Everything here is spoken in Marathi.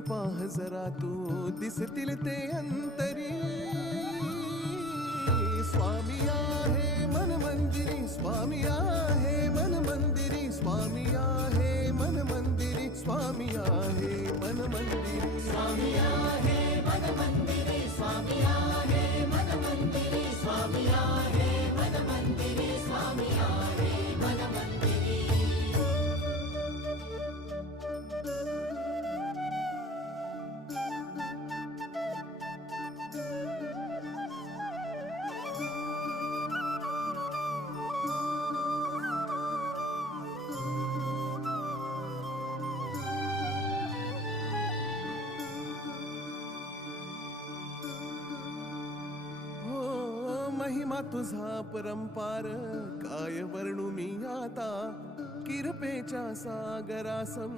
पाह जरा तू दिसतील ते अंतरी. स्वामी आहे मन मंदिरी, स्वामी आहे मन मंदिरी, स्वामी आहे मन मंदिरी, स्वामी आहे मन मंदिरी. स्वामी आहे मन मंदिरी, स्वामी आहे मन मंदिरी, स्वामी आहे मन मंदिरी, स्वामी आहे मन मंदिरी. महिमा तुझा परंपार काय वर्णू मी आता. किरपेच्या सागरासम